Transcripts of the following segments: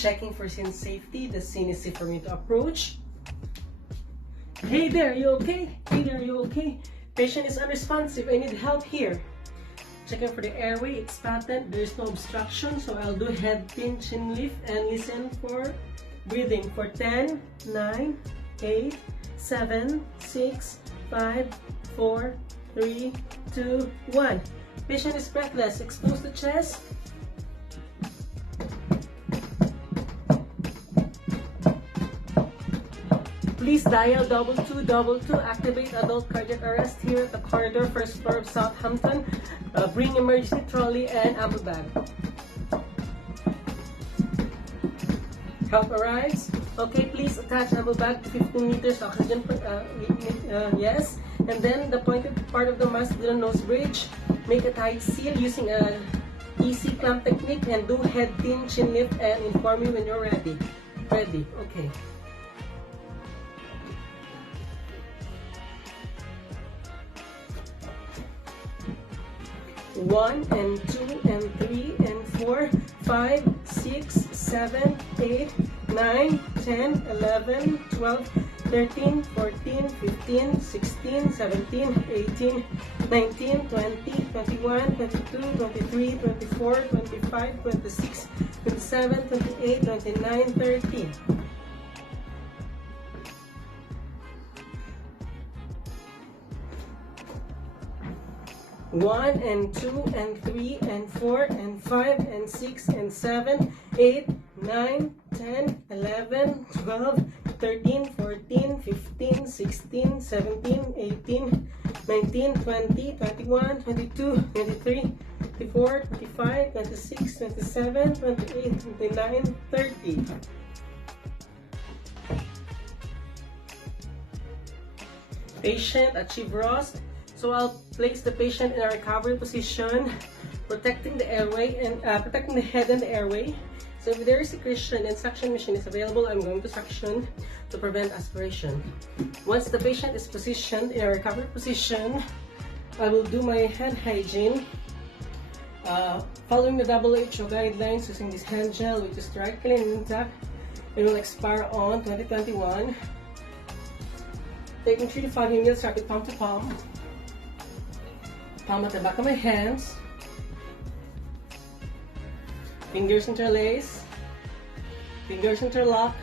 Checking for scene safety. The scene is safe for me to approach. Hey there, you okay? Hey there, you okay? Patient is unresponsive. I need help here. Checking for the airway. It's patent. There is no obstruction. So I'll do head, pin, chin lift, and listen for breathing for 10, 9, 8, 7, 6, 5, 4, 3, 2, 1. Patient is breathless. Expose the chest. Please dial 2222. Activate adult cardiac arrest here at the corridor, first floor of Southampton. Bring emergency trolley and ambu bag. Help arrives. Okay, please attach ambu bag to 15 meters oxygen. Yes. And then the pointed part of the mask to the nose bridge. Make a tight seal using a easy clamp technique and do head, pin, chin lift, and inform me when you're ready. Ready. Okay. 1 and 2 and 3 and 4, 5, 6, 7, 8, 9, 10, 11, 12, 13, 14, 15, 16, 17, 18, 19, 20, 21, 22, 23, 24, 25, 26, 27, 28, 29, 30. 1 and 2 and 3 and 4 and 5 and 6 and 7, 8, 9, 10, 11, 12, 13, 14, 15, 16, 17, 18, 19, 20, 21, 22, 23, 24, 25, 26, 27, 28, 29, 30. Patient achieve ROSC. So I'll place the patient in a recovery position, protecting the airway and protecting the head and the airway. So if there is secretion and suction machine is available, I'm going to suction to prevent aspiration. Once the patient is positioned in a recovery position, I will do my hand hygiene, following the WHO guidelines using this hand gel, which is dry, clean, and intact. It will expire on 2021. Taking 3 to 5 ml rapid palm to palm. Palm at the back of my hands. Fingers interlace. Fingers interlock.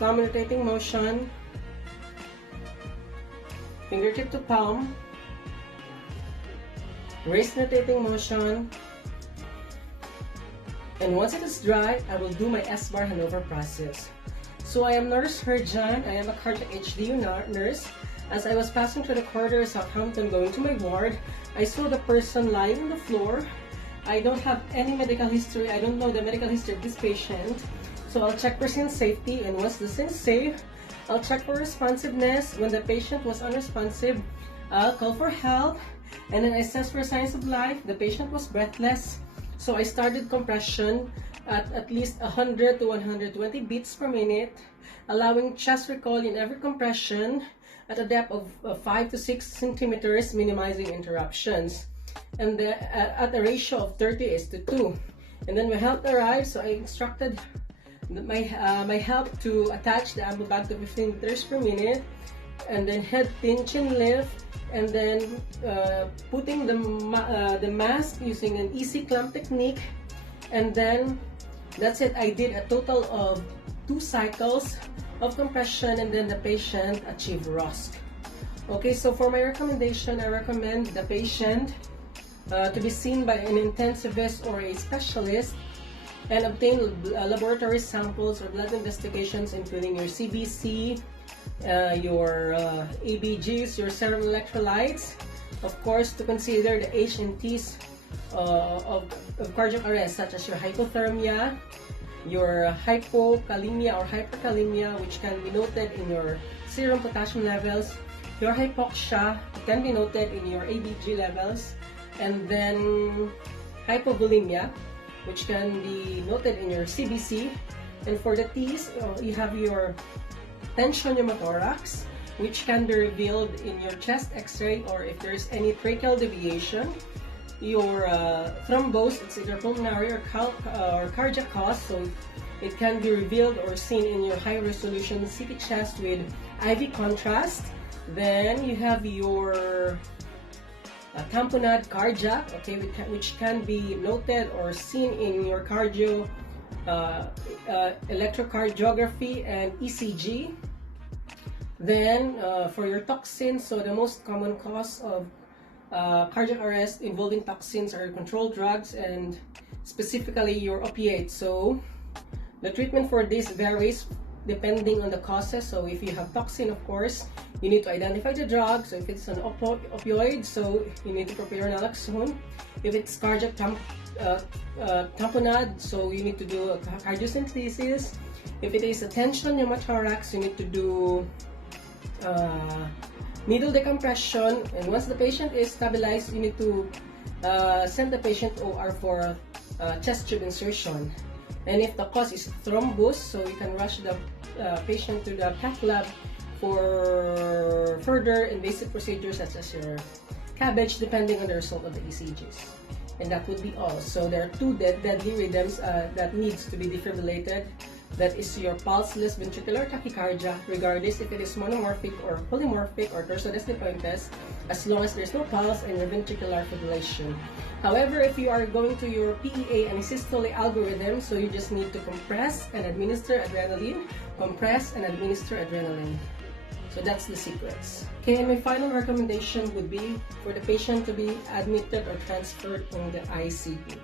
Thumb rotating motion. Fingertip to palm. Wrist rotating motion. And once it is dry, I will do my S-bar handover process. So I am nurse surgeon. I am a cardiac HDU nurse. As I was passing through the corridor of Southampton going to my ward, I saw the person lying on the floor. I don't have any medical history. I don't know the medical history of this patient. So I'll check for scene safety, and once the scene is safe, I'll check for responsiveness. When the patient was unresponsive, I'll call for help, and then I assess for signs of life. The patient was breathless, so I started compression at least 100 to 120 beats per minute, allowing chest recoil in every compression at a depth of 5 to 6 centimeters, minimizing interruptions, and at a ratio of 30:2. And then my help arrived, so I instructed my help to attach the ambu bag to 15 meters per minute, and then head, pin, chin lift, and then putting the mask using an easy clamp technique, and then that's it. I did a total of 2 cycles of compression, and then the patient achieved ROSC. Okay, so for my recommendation, I recommend the patient to be seen by an intensivist or a specialist and obtain laboratory samples or blood investigations, including your CBC, your ABGs, your serum electrolytes. Of course, to consider the H and T's of cardiac arrest, such as your hypothermia, your hypokalemia or hyperkalemia, which can be noted in your serum potassium levels, your hypoxia can be noted in your ABG levels, and then hypovolemia, which can be noted in your CBC. And for the T's, you have your tension pneumothorax, which can be revealed in your chest x-ray, or if there is any tracheal deviation. your thrombose, it's either pulmonary or cardiac cause, so it can be revealed or seen in your high-resolution CT chest with IV contrast. Then you have your tamponade cardiac, okay, which can be noted or seen in your electrocardiography and ECG. Then for your toxins, so the most common cause of cardiac arrest involving toxins are controlled drugs and specifically your opiates. So the treatment for this varies depending on the causes. So if you have toxin, of course, you need to identify the drug. So if it's an opioid, so you need to prepare naloxone. If it's cardiac tamponade, so you need to do a cardiocentesis. If it is a tension pneumothorax, you need to do needle decompression. And once the patient is stabilized, you need to send the patient to OR for chest tube insertion. And if the cause is thrombus, so you can rush the patient to the cath lab for further invasive procedures such as your CABG, depending on the result of the ECGs. And that would be all. So there are two deadly rhythms that needs to be defibrillated. That is your pulseless ventricular tachycardia, regardless if it is monomorphic or polymorphic or torsades de pointes, as long as there's no pulse and your ventricular fibrillation. However, if you are going to your PEA and systole algorithm, so you just need to compress and administer adrenaline, compress and administer adrenaline. So that's the secrets. Okay, and my final recommendation would be for the patient to be admitted or transferred in the ICU.